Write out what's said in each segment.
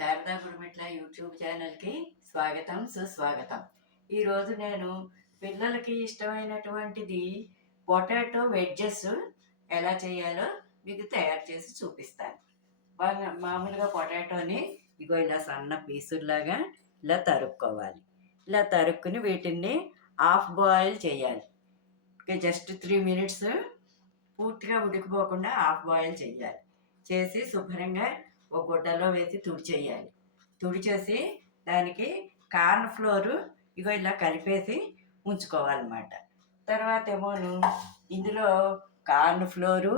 Sharada Gudimetla YouTube ఛానల్కి స్వాగతం సుస్వాగతం. ఈరోజు నేను పిల్లలకి ఇష్టమైనటువంటిది పొటాటో వెడ్జెస్ ఎలా చేయాలో మీకు తయారు చేసి చూపిస్తాను. బాగా మామూలుగా పొటాటోని ఇలా సన్న పీసుల్లాగా ఇలా తరుక్కోవాలి. ఇలా తరుక్కుని వీటిని హాఫ్ బాయిల్ చేయాలి. జస్ట్ 3 మినిట్స్ పూర్తిగా ఉడికిపోకుండా హాఫ్ బాయిల్ చేయాలి. చేసి శుభ్రంగా ఒక గుడ్డలో వేసి తుడిచేయాలి. తుడిచేసి దానికి కార్న్ ఫ్లోరు ఇలా కలిపేసి ఉంచుకోవాలన్నమాట. తర్వాత ఏమోను ఇందులో కార్న్ ఫ్లోరు,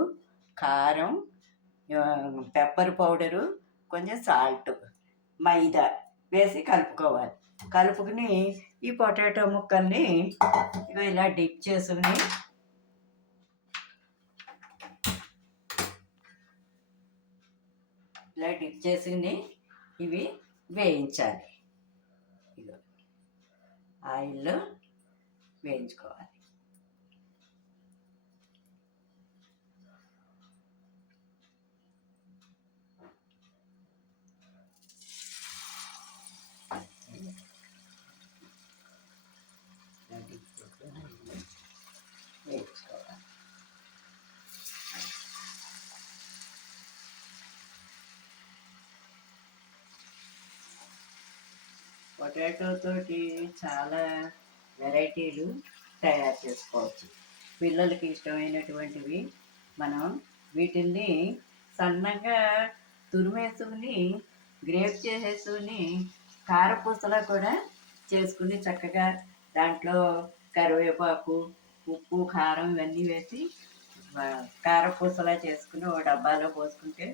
కారం, పెప్పర్ పౌడరు, కొంచెం సాల్ట్, మైదా వేసి కలుపుకోవాలి. కలుపుకుని ఈ పొటాటో ముక్కల్ని ఇలా డిప్ చేసుకుని ఇలా డిప్ చేసుకుని ఇవి వేయించాలి. ఇగో ఆయిల్లో వేయించుకోవాలి. వేయించుకోవాలి. పొటాటో తోటి చాలా వెరైటీలు తయారు చేసుకోవచ్చు. పిల్లలకి ఇష్టమైనటువంటివి మనం వీటిల్ని సన్నగా తురిమేసుకుని గ్రేప్ చేసేసుకుని కారపూసలా కూడా చేసుకుని చక్కగా దాంట్లో కరివేపాకు, ఉప్పు, కారం ఇవన్నీ వేసి కారపూసలా చేసుకుని ఒక డబ్బాలో పోసుకుంటే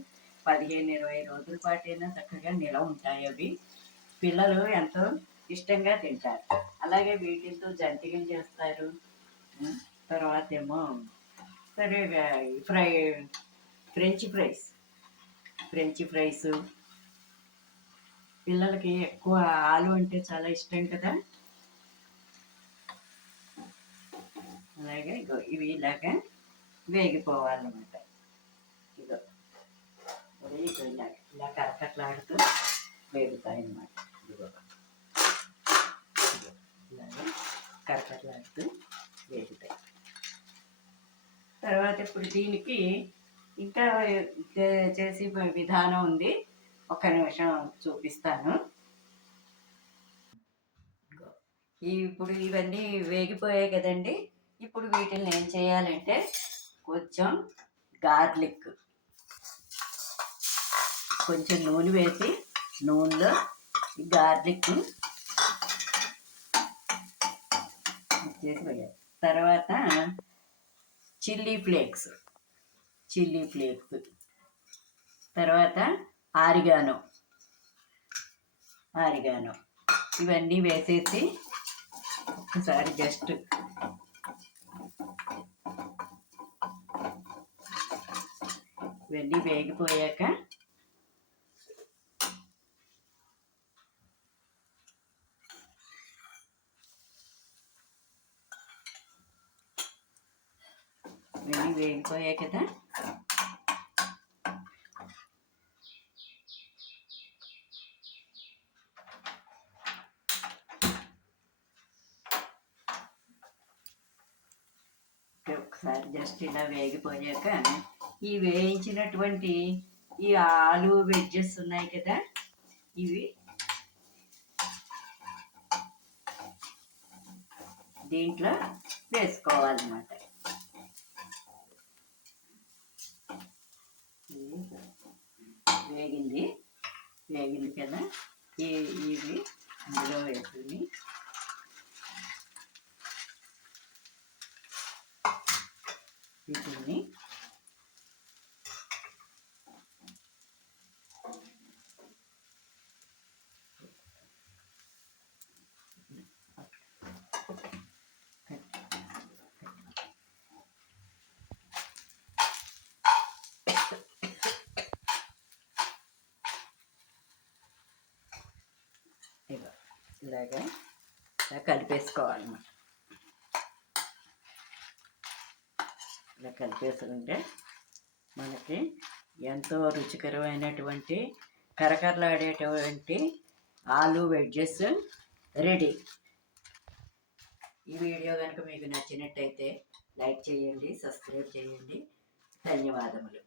15-20 రోజుల పాటైనా చక్కగా నిలవ ఉంటాయి. అవి పిల్లలు ఎంతో ఇష్టంగా తింటారు. అలాగే వీటితో జంతికలు చేస్తారు. తర్వాత ఏమో సరే ఫ్రెంచ్ ఫ్రైస్ పిల్లలకి ఎక్కువ ఆలు అంటే చాలా ఇష్టం కదా. అలాగే ఇవి ఇలాగా వేగిపోవాలన్నమాట. ఇదో ఇలా కరకట్లాడుతూ వేగుతాయి అన్నమాట. ఇలాగే కరకట్లాడుతూ వేగుతాయి. తర్వాత ఇప్పుడు దీనికి ఇంకా చేసి విధానం ఉంది. ఒక నిమిషం చూపిస్తాను. ఇప్పుడు ఇవన్నీ వేగిపోయాయి కదండి. ఇప్పుడు వీటిని ఏం చేయాలంటే కొంచెం గార్లిక్, కొంచెం నూనె వేసి నూనెలో గార్లిక్ చేసి వేయాలి. తర్వాత చిల్లీ ఫ్లేక్స్, తర్వాత ఆరిగానో ఇవన్నీ వేసేసి ఒకసారి జస్ట్ ఇవన్నీ వేగిపోయాక వేగిపోయాయి కదా. ఒకసారి జస్ట్ ఇలా వేగిపోయాక ఈ వేయించినటువంటి ఈ ఆలు వెజ్జెస్ ఉన్నాయి కదా, ఇవి దీంట్లో వేసుకోవాలన్నమాట. వేగింది కదా. ఇవి అందులో వేసుకుని వీటిని ఇలాగా కలిపేసుకోవాలన్నమాట. ఇలా కలిపేసుకుంటే మనకి ఎంతో రుచికరమైనటువంటి కరకరలాడేటువంటి ఆలు వెడ్జెస్ రెడీ. ఈ వీడియో కనుక మీకు నచ్చినట్టయితే లైక్ చేయండి, సబ్స్క్రైబ్ చేయండి. ధన్యవాదములు.